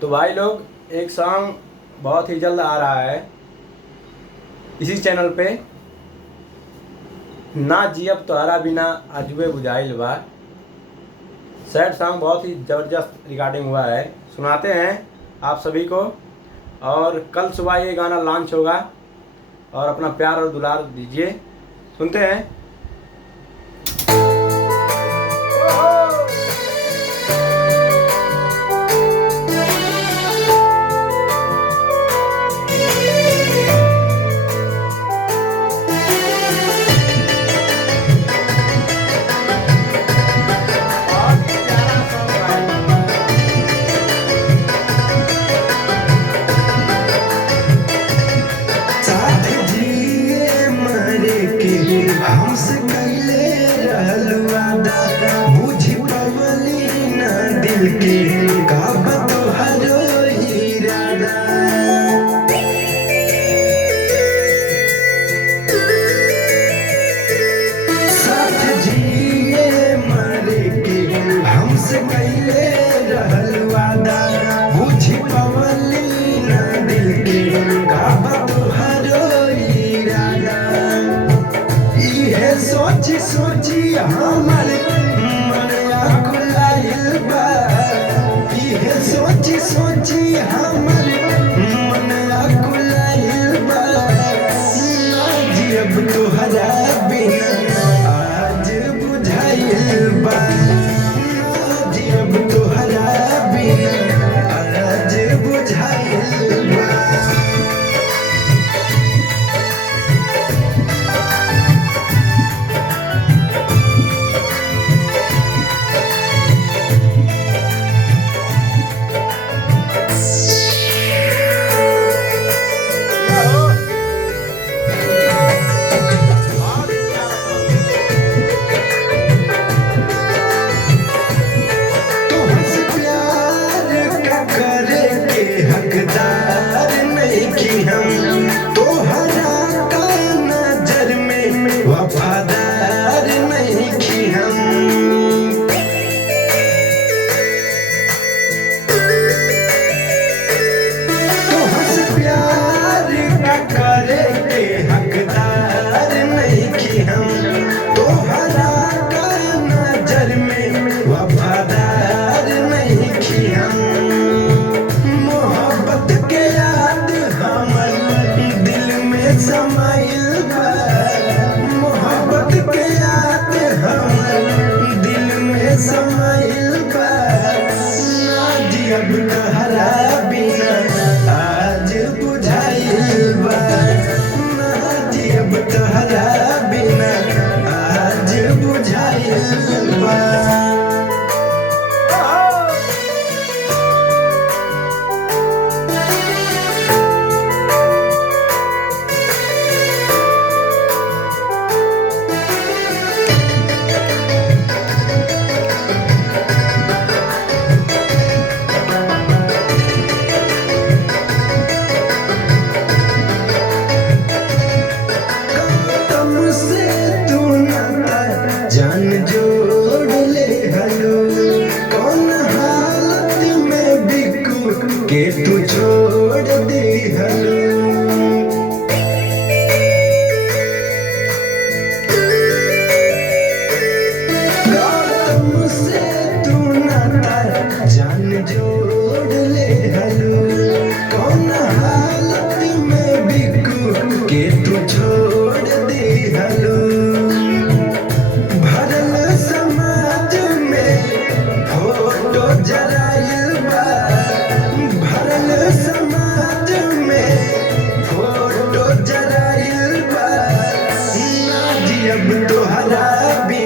तो भाई लोग, एक सॉन्ग बहुत ही जल्द आ रहा है इसी चैनल पे। ना जियब तोहरा बिना अजुए बुझाइल बा। सैड सॉन्ग बहुत ही ज़बरदस्त रिकॉर्डिंग हुआ है, सुनाते हैं आप सभी को। और कल सुबह ये गाना लॉन्च होगा और अपना प्यार और दुलार दीजिए। सुनते हैं। हमसे कैले रहल वादा, बुझ पवली ना दिल के का तोहरो इरादा। साथ जिए मरे के हमसे कैले रहल वादा, बुझ पवली ना दिल के का तोहरो इरादा। इहे सोची सोची हमर मन आकुलाइल बा। इहे सोची सोची हमर मन आकुलाइल बा। ना जियब तोहरा बिना आज बुझाइल बा। ना जियब तोहरा बिना आज बुझाइल बा। हकदार नहीं हम तोहरा का नजर में, वफादार नहीं हम। तोहसे प्यार का करे के हकदार नहीं हम तोहरा का नजर में, वफादार नहीं हम। समाइल बा मोहब्बत के याद हमर दिल में समाइल बा। ना जियब तोहरा बिना आज बुझाइल बा। ना जियब तोहरा बिना आज बुझाइल बा। जान जोड़ ले हलो, कौन हालत में बिकू के तू छोड़ दे हलो। तुमसे तू नाता जान जोड़ ले हलो, कौन हालत में बिकू के तू छोड़ दे हलो। जराइल बा भरल समाज में, फोटो जराइल बा। ना जियब तोहरा बिना